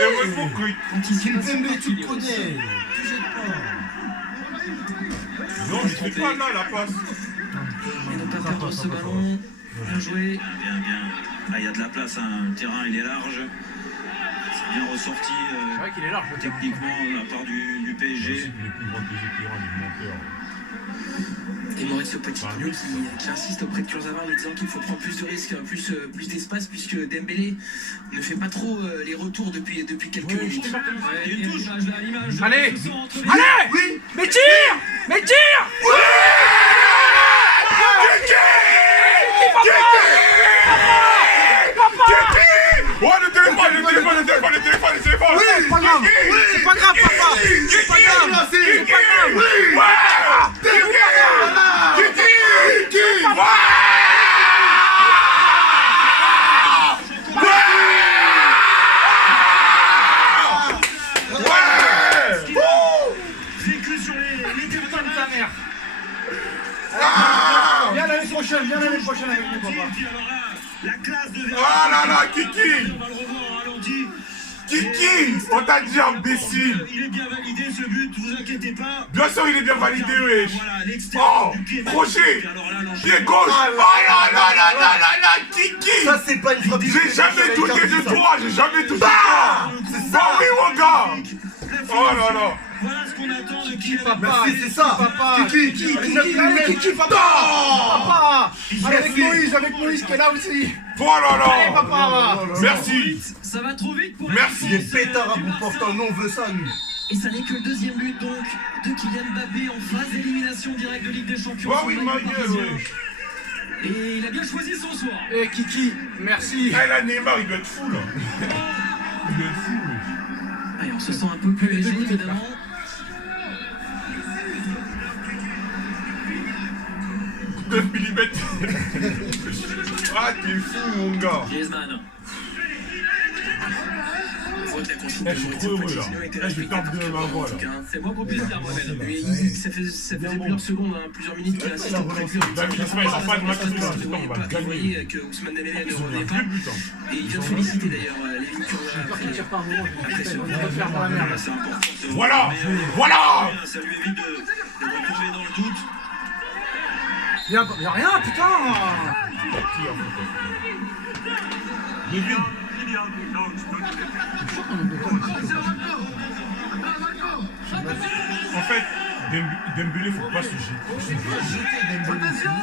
Heureusement que tu le connais. Non, il fait pas là la passe. Et ne pas perdre ce ballon. Bien joué. Bien. Là, il y a de la place, hein. Le terrain il est large. C'est bien ressorti c'est vrai qu'il est large, techniquement de la part du PSG. Et Mauricio Pochettino qui insiste auprès de Kurzawa en lui disant qu'il faut prendre plus de risques, plus d'espace, puisque Dembélé ne fait pas trop les retours depuis quelques minutes. L'image. Allez, oui. Mais tire. Oh, le téléphone. Oui, c'est pas grave. C'est pas grave, papa. C'est pas grave. C'est pas grave. Viens l'année prochaine avec nous, papa. La classe de oh là là, Kiki. Kiki, on t'a dit imbécile. Il est bien validé ce but, vous inquiétez pas. Bien sûr, il est bien validé, wesh. Voilà, oh, crochet. Pied gauche. Oh là là, Kiki. Ça, c'est pas une frappe. J'ai jamais touché de toi, C'est ça. Bah oui, mon gars. Oh là là. Voilà ce qu'on attend de qui Papa, merci, c'est ça. Papa. Kiki, papa. Avec Moïse qui est là aussi. Oh là là. Allez, papa. Merci. Ça va trop vite pour Merci. Les pétards à bout portant, nous on veut ça, nous. Et ça n'est que le deuxième but donc de Kylian Mbappé en phase d'élimination directe de Ligue des Champions. Oh oui, ma gueule, ouais. Et il a bien choisi son soir. Et Kiki, merci. Eh là, Neymar, il doit être fou là. Il doit être fou. Allez, on se sent un peu plus léger évidemment. De millimètres. Ah, t'es fou, mon gars. Griezmann. On voit que la consigne Eh, de je suis Mauricio trop heureux là. Pochettino était Eh, je tente respectée de ma voix là. C'est moi pour plaisir, Mohamed. Mais ça faisait plusieurs secondes, plusieurs minutes qu'il insiste auprès de lui. David Ousmane, il n'a pas de match Il on va voyait gagner. que Ousmane Dembélé ne Ils ont revenait un pas. plus but. Et il vient de féliciter d'ailleurs Lévin Kurzawa après ce Faire dans la merde. C'est important. Voilà. Ça lui évite de retomber dans le doute. Y'a rien, putain. Lévin. En fait, Dembélé, faut pas se jeter.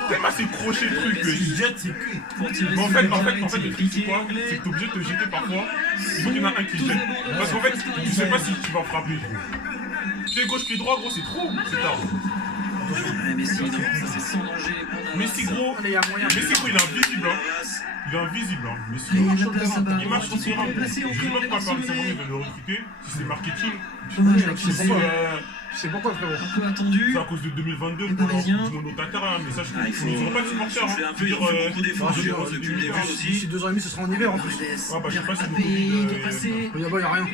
Tellement c'est crochet le truc. Il jette, c'est cuit. En fait, le truc c'est quoi? C'est que t'es obligé de te jeter parfois. Il faut qu'il y en a un qui jette. Parce qu'en fait, tu sais pas si tu vas frapper, gros. Pied gauche, pied droit, gros, c'est trop. C'est tard. Messi, non, ça c'est sans danger. Messi, gros. Allez, y'a moyen. Messi, gros, il est invisible. Il est invisible, hein. Messi, Il y a de la place là-bas. il marche sur le terrain. Déplacé Je sais encore pas les pourquoi Paris Saint-Germain Barcelonais. veut le recruter. Si c'est marketing. Dommage la Je sais Kurzawa. Je sais pourquoi, frérot. Un peu attendu. C'est à cause de 2022 Les pour Parisiens. leur monotataire, hein, mais ça, Ah, il faut. ils n'auront pas de supporters. Ça fait un Hein. peu, ils ont fait beaucoup d'efforts depuis le début D'ici aussi. 2 ans et demi, ce sera en hiver en plus. Ah, bah, je sais pas si Mbappé, il doit passer. Là-bas, y'a rien.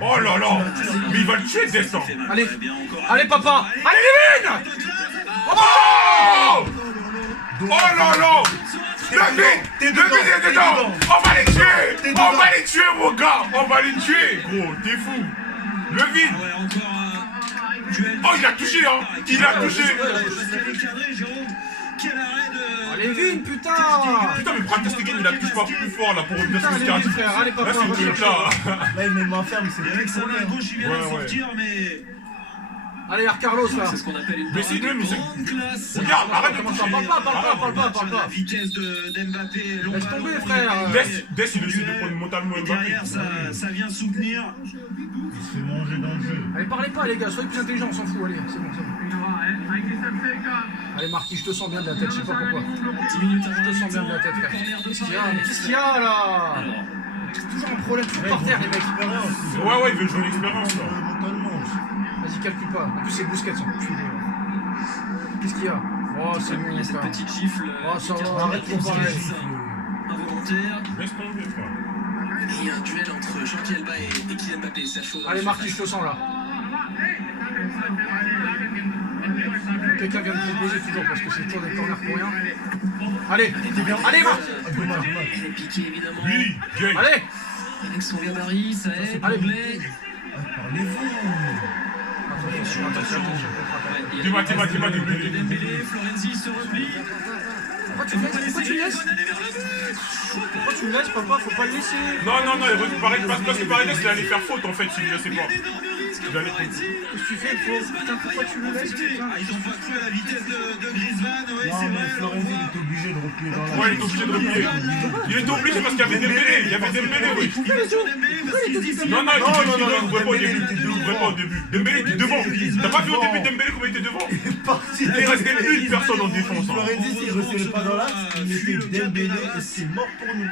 Oh là là. Mais il va le tuer, Destin. Ça fait mal. Allez. Ouais, bien encore. Allez, papa. Allez, Lévin. Oh Oh là là! Le vide est dedans! On va les tuer! On va les tuer, mon gars! On va les tuer! Gros, t'es fou! Le vide! Ouais, encore duel. Oh, il a touché, hein! Il a touché! Parce qu'elle est cadrée, Jérôme. Quel arrêt de. Allez, Vin, putain! Putain, mais Brad Stegen, il a touché pas plus fort là pour revenir sur Putain, le allez, cardio. frère, allez, papa, Là, c'est le truc là. Là, il met main ferme, c'est Avec sa main gauche, il vient Ouais, de sortir, mais. Allez, Carlos, là! C'est ce qu'on appelle une Mais si, parade lui, de mais grande classe. Regarde, arrête de Comment toucher. ça? Parle pas! La vitesse d'Mbappé. Laisse tomber, frère. Dess, il essaie de prendre mentalement Et Mbappé. derrière, ça vient soutenir. Il se fait manger dans le jeu. Allez, parlez pas, les gars, soyez plus intelligents, on s'en fout, allez, c'est bon. Allez, Marquis, je te sens bien de la tête, je sais pas pourquoi. 10 minutes avant Je te sens bien de la tête, frère. Qu'est-ce qu'il y a là? Alors, C'est toujours un problème, tout par terre, les mecs. Ouais, il veut jouer l'expérience là. Mentalement aussi. Vas-y, calcule pas. En plus, c'est Busquets, son culé. Qu'est-ce qu'il y a? Oh, c'est bon, il y a cette frère. petite gifle. Oh, ça va, arrête de parler. Involontaire. Laisse tomber, frère. Et il y a un duel entre Jordi Alba et Kylian Mbappé. Ça chaud. Allez, Marquis, je te sens là. Quelqu'un vient de proposer toujours parce que c'est toujours des corners pour rien. Allez, allez, Marquis! Dommage. Elle est piquée évidemment. Oui, Gay. Allez! Avec son gabarit, ça aide. Allez. Anglais. Parlez-vous. Attention. Dis-moi, Dembélé, Florenzi se replie. Pourquoi tu le laisses? Pourquoi tu le laisses, papa? Faut pas le laisser. Non, parce que Paredes, il allait faire faute en fait s'il ne laissait pas. Il allait Qu'est-ce que tu fais, Flo? Putain, pourquoi tu le laisses, putain? Ah, ils ont pas cru à la vitesse de Griezmann, ouais, Non, c'est mais vrai. Florenzi, il est obligé de replier dans la. Ouais, il est obligé de replier. Il était obligé parce qu'il y avait Dembélé. Il y avait Dembélé, oui. Il va sur Dembélé parce qu'il se dit Non, il ouvrait pas au Dembélé début. était Il ouvrait pas au début. Dembélé était devant. T'as pas vu au début Dembélé comment il était devant? Il est parti. Il restait une personne en défense. hein. Florenzi, s'il ne resserrait pas dans l'axe, il mettait Dembélé et c'est mort pour nous.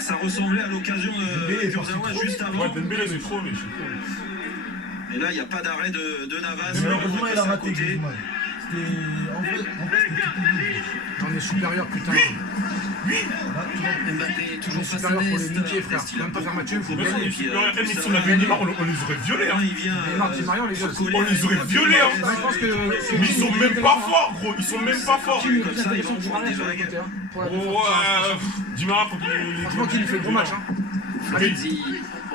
Ça ressemblait à l'occasion Dembélé de est parti Kurzawa trop juste vite. avant. Ouais, Dembélé, c'est trop, mais je suis trop. Et là, il n'y a pas d'arrêt de Navas. Malheureusement, il a raté côté. Griezmann. En fait, c'était tout oublié. On est supérieur, putain. Là, tu vois, Mbappé est On toujours est face à supérieur pour les l'Est. niquer, frère. Faut même pas faire Mathieu, faut Mais gagner. si on avait Neymar, on les aurait violés. Hein. Il vient. Neymar, Di Maria, on les a. On les aurait violés. Hein. Je pense que. Mais ils sont même pas forts, gros. Ils sont même pas forts. Comme ça, ils vont prendre des vagues. Pour la Oh, défense. Dis-moi, faut qu'il. Franchement, qu'il fait gros match, hein. Florenzi.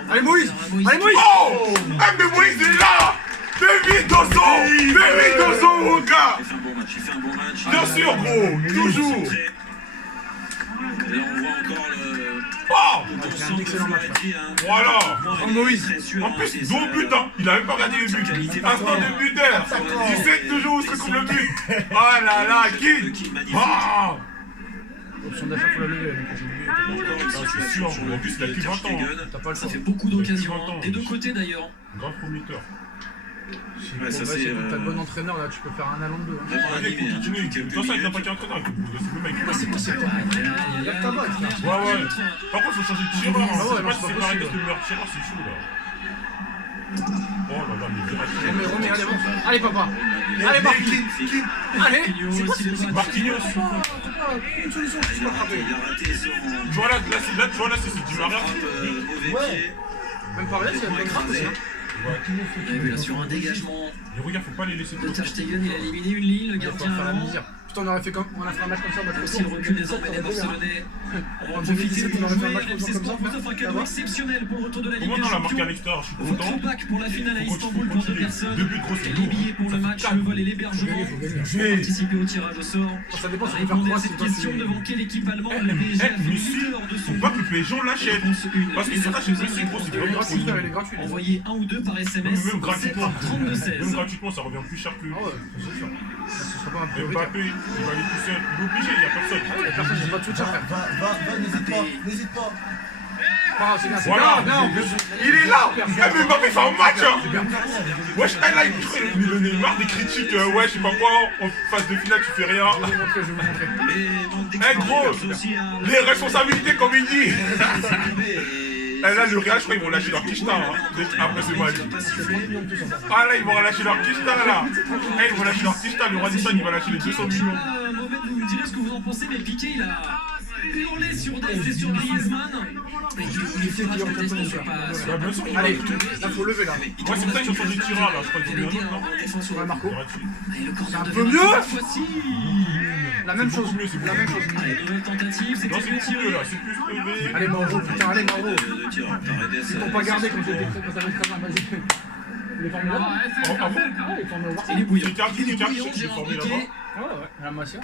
Allez, Moïse! Allez, Moïse! Oh! Mais Moïse il est là! Fais vite dans son, mon gars! Il fait un bon match, il fait un bon match. Bien sûr, gros! Toujours! Et là, on voit encore le. Oh! Il a un excellent match, là. Voilà! Oh, Moïse. En plus, bon but, hein! Il a même pas regardé le but! Instant de buteur! Il sait toujours où se trouve le but! Oh là là, qui? Ah! Option d'achat, faut la lever. mec, j'ai oublié. C'est sûr, gros. En plus, il a plus 20 ans. Hein. T'as pas le Ça choix. fait beaucoup d'occasions, Il y a hein, des deux côtés d'ailleurs. Grave prometteur. Ouais, ça Ouais, c'est. t'as le bon entraîneur, là, tu peux faire un allant de deux. hein. Vraiment Allez, animé. continue. De toute façon, il n'a pas qu'un entraîneur. C'est le mec. C'est quoi, c'est quoi? Il y a que ta boîte, frère. Ouais. Par contre, faut changer de tireur. Ah ouais, Je sais non, pas c'est si pas c'est possible. pareil que le meilleur tireur, c'est chaud là. Oh là là, mais Remets, allez, bon. Allez, papa. Allez, Marquis. Allez. C'est quoi, c'est Marquinhos. une solution, tu peux frapper. Il a raté son. Tu vois là, tu vois là, c'est Di Maria. Mauvais pied. Même par là, c'est la grave aussi, hein. On a vu là sur un dégagement Mais regarde, faut pas les laisser de Ter Stegen, il a éliminé une ligne, le On va gardien faire la allemand. misère. Putain, on aurait fait un match comme ça, on va Aussi le recul désormais des Barcelonais. On va En profiter 2017, pour on aurait fait un jouer. match RMC comme Sport ça, vous offre un ça cadeau va. exceptionnel pour le retour de la Ligue Comment des on l'a marqué à Champions. l'extérieur, je suis content. Votre pack pour la finale à Faut Istanbul pour deux continuer. personnes. Deux buts, gros, c'est Et lourd. les billets pour le match, le vol et l'hébergement. Faut gagner. Pour participer au tirage au sort. Ça dépend, ça peut faire Répondez à quoi, cette c'est toi question qui- devant quelle équipe allemande le PSG a fait Mais si, leader de son faut pas que le PSG on l'achète. Réponse 1. Parce que si on achète Messi, gros, c'est Il est vraiment gratuit, frère, il est trop. gratuit. Envoyez un ou deux par SMS Même gratuitement. 32 16. Même gratuitement, ça revient plus cher que. Ah ouais, c'est sûr. Ce sera pas un Mbappé, priorité. il va aller tout seul. Il est obligé, il n'y a personne. Ah ouais, personne, j'ai pas de soutien, frère. Va, n'hésite pas. Ah, c'est bien, c'est Voilà, bien. Non, il est là. Eh, mais Mbappé fait un match. Hein. Wesh, là, le Neymar des critiques. Ouais, je sais pas quoi. En phase de finale, tu fais rien. Je vais vous montrer, je vais vous montrer. Mais manque Eh, gros, d'expérience aussi. Hein. les responsabilités, comme il dit. Et- Eh, là, le Real, je crois qu'ils vont lâcher leur quicheta. Hein. Après ce match. Ah, là, ils vont relâcher leur quicheta, là. Eh, ils vont lâcher leur quicheta. Le Radisson, il va lâcher les 200 millions. Mohamed, vous me direz ce que vous en pensez, mais Piqué, il a hurlé sur Dest et sur Griezmann. Mais il C'est faut qui en rajouter train de ce faire. pas. Ouais, bien sûr, il va Allez, tout. là, faut lever, là. Ouais, c'est pour ça qu'ils ont changé de tireur, là. Je crois qu'ils ont mis un autre, non En défense, Ouais, Marco. Gratuit. et le corner un de peu Verratti. mieux. Cette fois-ci, La même chose. La même chose. Nouvelle tentative, c'est non, c'est beaucoup mieux là, c'est plus levé. Allez, Mauro, putain, allez, Mauro. Ils t'ont pas gardé quand t'avais très bien, vas-y. Les formes là. Ah bon? Les formes là. Il est bouillant. Il est bouillant, j'ai formé là-bas. Ouais, la Massia.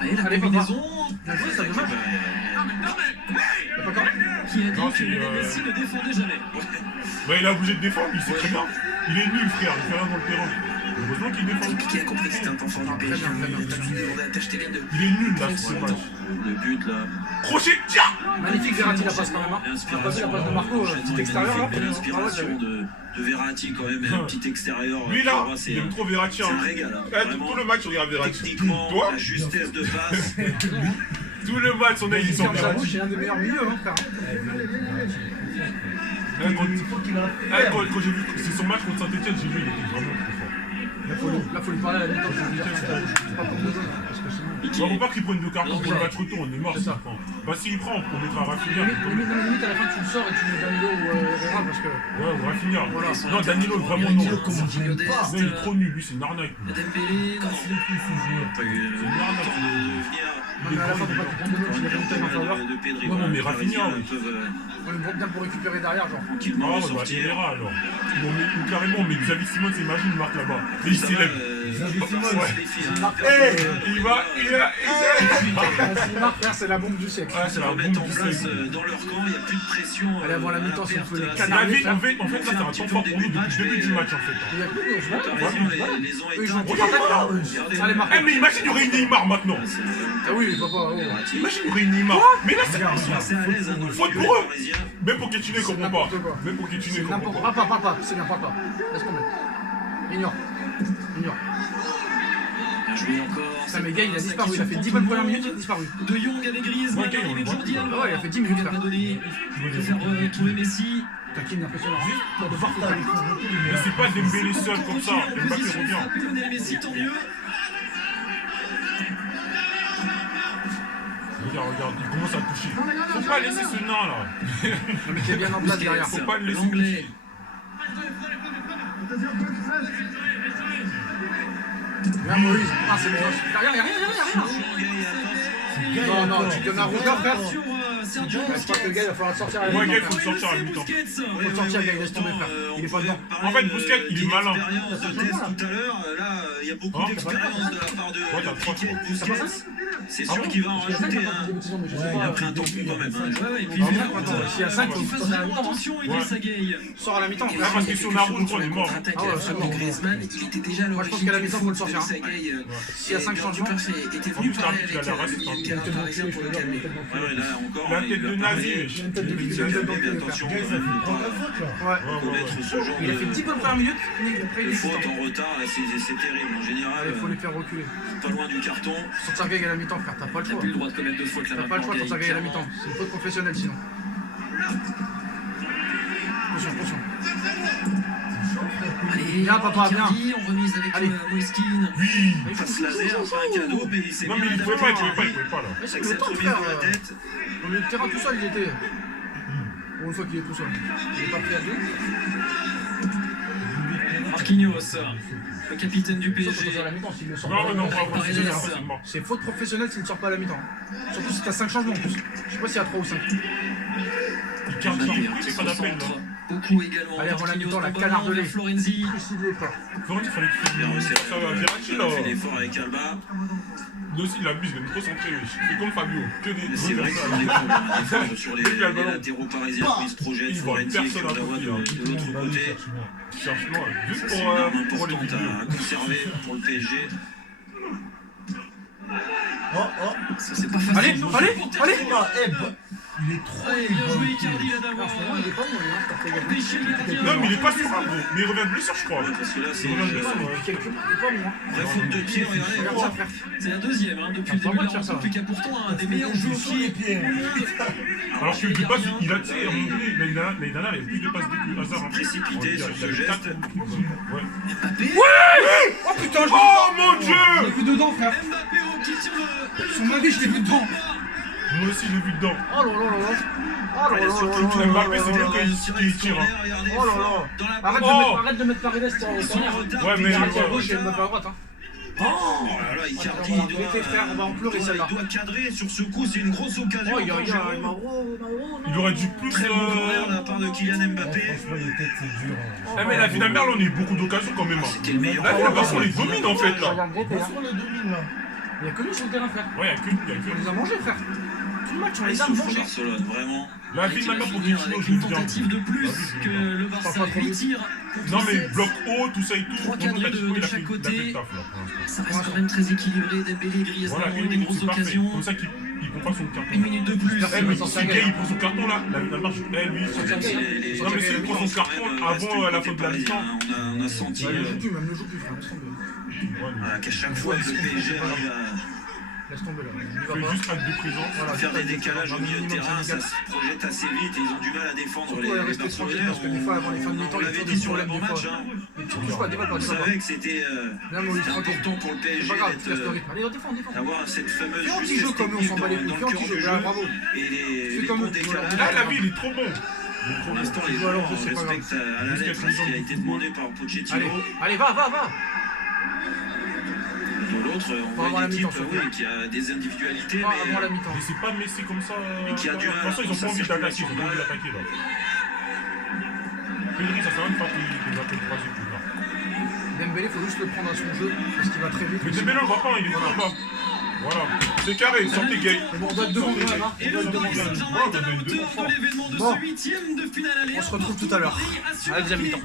Allez, la combinaison. Ça dommage. Qui a dit que Messi ne défendait jamais. Bah il a obligé de défendre, il sait très bien. Il est nul frère, il fait rien dans le terrain. Heureusement qu'il défend. Qui a compris que c'était un temps fort du PSG. Il a tout de suite demandé à Ter Stegen de... Il est nul là, ce match. Le but là. Crochet, tiens. Magnifique Verratti la passe quand même. Il a passé la passe de Marco, petit extérieur là. L'inspiration de Verratti quand même, un petit extérieur. Lui là, il aime trop Verratti. C'est un régal. Tout le match on regarde Verratti. Techniquement, toi, la justesse de passe. tout le match on a ils sont Verratti. C'est un des meilleurs milieux hein frère. Quand j'ai vu c'est son match contre Saint-Etienne, j'ai vu il était vraiment très fort. Là faut lui parler à la mi-temps, je veux dire c'est pas pour nous parce que sinon. Faut pas qu'il prenne 2 cartons pour le match retour, on est mort ça. Bah s'il prend, on mettra Rafinha. Limite à la fin tu le sors et tu mets Danilo ou Herrera parce que. Ouais, ou Rafinha. Voilà. Non, Danilo vraiment non. Modeste. Non, il est trop nul, lui c'est une arnaque. Dembélé, non. C'est une arnaque. Mais à la fin, faut pas te prendre de l'autre, il a une taille en faveur. Ouais, non, mais Rafinha, On le voit bien pour récupérer derrière, genre. Tranquillement, ah, bah, Herrera alors. Ou carrément, mais Xavi Simons, imagine, il marque là-bas. Et il s'élève. Il va. S'il marque, c'est la bombe du siècle. Ah, c'est la bombe en du place siècle. dans leur camp, il n'y a plus de pression. Allez, avant la mi-temps, si on peut les canarder. En fait, là, c'est un temps fort pour nous depuis le début du match, en fait. Il y a plus de gauche, T'as raison, les ont ils jouent éteints. contre-attaque là. Allez, marque. Eh, mais imagine, il y aurait une Neymar maintenant. Ah oui, papa, Imagine, il y aurait une Neymar. Mais là, c'est assez à l'aise dans le faute milieu pour eux. parisien. Même pour Ketchuné, comprend pas. Même pour Ketchuné, comprend pas. Parle pas, c'est bien, parle pas. Laisse tomber. Ignore. Bien joué encore. Ça, mais gars, il a disparu. Il a fait 10 bonnes premières minutes, il a disparu. De Jong avec Griezmann, arrivé Jordi Alba. Ouais, il a fait 10 minutes là. Il a pas donné de faire trouver Messi. Taquine impressionnant. Juste de voir tout Mais c'est pas Dembélé seul comme ça. Mbappé revient. Lionel Messi, tant mieux. Regarde, il commence à toucher. Faut pas laisser ce nain là. Mais qui est bien en place derrière. Faut pas le laisser L'anglais. toucher. Là, Moïse. Ah, c'est moche. Y'a rien. Non, tu donnes un rouge frère. Sergio Je crois que le gars, il va falloir le sortir à la Ouais, mi-temps. gars, il faut le sortir à la mi-temps. Faut le sortir, gars, il laisse tomber, frère. Il est pas dedans. En fait, Busquets, il est malin. L'expérience de test tout à l'heure, là, il y a beaucoup d'expérience de la part de Piqué et de Busquets. C'est sûr qu'il va en rajouter. Il a pris un tampon quand même. Et puis, S'il y a 5, il fasse vraiment attention, Idrissa Gueye. sort à la mi-temps. Ah, parce que si on a rouge, on est mort. Ah ouais, c'est bon. Griezmann, il était déjà à Moi, je pense qu'à la mi-temps, faut le sortir. S'il y a 5 changements, était venu parler avec il a la reste, le capitaine parisien pour le calmer. Ouais, là encore. La tête de nazi. Attention, Ouais. connaître ce genre Il a fait 10 bonnes premières minutes, après il de est faute distant. en retard, là, c'est terrible. En général, Il faut les faire reculer. pas loin du carton. Sortir Gaï à la mi-temps, frère, t'as pas le T'as choix. plus le droit de commettre de faute là T'as pas le choix de sortir Gaï à la mi-temps. C'est une faute professionnelle sinon. Attention. Allez, Bien, papa, bien. on remise avec Allez. Moiskin. Oui. Il passe laser, on fait un cadeau, mais il s'est Non, bien mais il pouvait adapté. pas là. Avec cette remise de la tête. Au milieu de terrain tout seul, il était. Pour une fois qu'il est tout seul. Il est pas pris à deux. Marquinhos, le capitaine du Sauf que PSG. à la mi-temps, s'il le sort Non, pas. non, bravo, c'est mort. C'est faute professionnelle s'il ne sort pas à la mi-temps. Surtout si t'as 5 changements en plus. Je sais pas s'il y a 3 ou 5. Il cartonne, c'est pas d'appel là. Beaucoup également. Allez, avant la mi-temps, la Marquinhos, canardelée. vers Florenzi. Trucidé, frère. Florent, il fallait qu'il fasse ça va Verratti Il a fait là. l'effort avec Alba. Lui aussi, il abuse, il est trop centré. C'est comme Fabio. Que des Mais c'est vrai trucs qu'il comme ça. découvre un effort sur les latéraux parisiens qui se projettent. Il voit Florenzi et personne à Kurzawa côté, de l'autre côté. Il cherche loin. Juste Ça, c'est une arme pour les importante vidéos. à conserver pour le PSG. Ça, c'est pas facile. Allez. Il est trop. Allez, bien joué Icardi là d'abord. Il est pas bon, il Empêcher le gardien. Non, mais il est pas sur un gros. Mais il revient de blessure, je crois. Ouais, parce que là, c'est Il revient de une blessure. quelque part, il est pas bon. vraie faute de pied. Regardez. Regarde ça, frère. C'est la deuxième depuis le début de la rencontre, lui qui a pourtant un des meilleurs jeux au pied du monde. Alors que de base, il a, tu sais, à un moment donné, l'année dernière, il y avait plus de passes de hasard. Précipité sur ce geste. Ouais. Mbappé. Oh putain, je Oh mon l'ai dieu! vu dedans, frère. Mbappé au pied sur le. Sur ma vie, je l'ai vu dedans. Moi aussi, je l'ai vu dedans. Oh là là là là. Oh là là là là. Mbappé, c'est bien qu'il tire. Oh là là. Dans la Arrête de mettre Paredes sur le corner. Ouais, mais. Verratti à gauche et Mbappé à droite. Là, Icardi, il doit cadrer sur ce coup, c'est une grosse occasion. Il aurait dû plus. Très bon corner de la part de Kylian Mbappé. Franchement, les têtes, c'est dur. Mais la finale, on a eu beaucoup d'occasions quand même. C'était le meilleur. Là, la Barça, on les domine en fait là. Franchement, on les domine là. Il y a que lui sur le terrain, frère. Ouais, il y a que. On les a mangés, frère. Tout le match, on Ils les a souffrent mangés. Barcelone, vraiment. La vie maintenant pour finir Coutinho, avec je une veux bien. tentative de plus que le Barça 8 tirs contre Non mais 7. bloc haut, tout ça et tout. Trois Franchement, cadres Coutinho, de il a chaque fait- côté. il a fait le taf, là, pour l'instant. Ça reste quand même très équilibré. Dembélé et Griezmann Voilà, ont eu une des minute, grosses c'est parfait. occasions. Comme ça qu'il prend pas son carton. Une minute de plus. Eh mais si Gay il prend son carton là, la marche, lui, non mais s'il prend son carton avant la fin de la mi-temps. On a senti Il ne joue plus, même ne joue plus, frère. Laisse tomber. qu'à chaque fois que le PSG arrive Laisse tomber là. Fait juste acte de présence. à faire des décalages au milieu de terrain, ça se projette assez vite et ils ont du mal à défendre Surtout, les rester tranquille, Barcelonais. parce que des fois, avant les fins de mi-temps, On il y a l'avait toujours dit des sur le problèmes, bon des match. fois. hein. Mais tu touches pas, déballe pas, On déballe pas. savait que c'était Là, mais on est tranquille. important pour le C'est PSG pas grave, tu laisses le d'être, rythme. Allez, défends, défends. d'avoir cette fameuse Fais un petit jeu justesse comme nous, on technique s'en bat les couilles. dans Fais le un cœur petit du jeu, jeu bravo. et les comme bons nous. décalages. Ah la vie il est trop bon. Pour l'instant, les Ou joueurs alors, je sais pas, respectent à la lettre ce qui a été demandé par Allez, Pochettino. allez, va. De l'autre, on Avant voit la une équipe mi-temps, surtout. qui a des individualités, Pas avant la mais mi-temps. Mais c'est pas Messi comme ça. Et qui a du mal De toute façon, ils ont pas envie d'attaquer, ils ont pas envie d'attaquer là. Pedri, ça sert à rien de faire qu'il appelle le troisième plus tard. Dembélé, faut juste le prendre à son jeu, parce qu'il va très vite. Mais Dembélé on le voit pas, il est trop bas. Voilà, c'est carré, sortez Gay. Mais bon, on doit être devant quand même, hein. Et le Paris Saint-Germain est à la hauteur de l'événement de ce 8e de finale aller. On se retrouve tout à l'heure. À la deuxième mi-temps.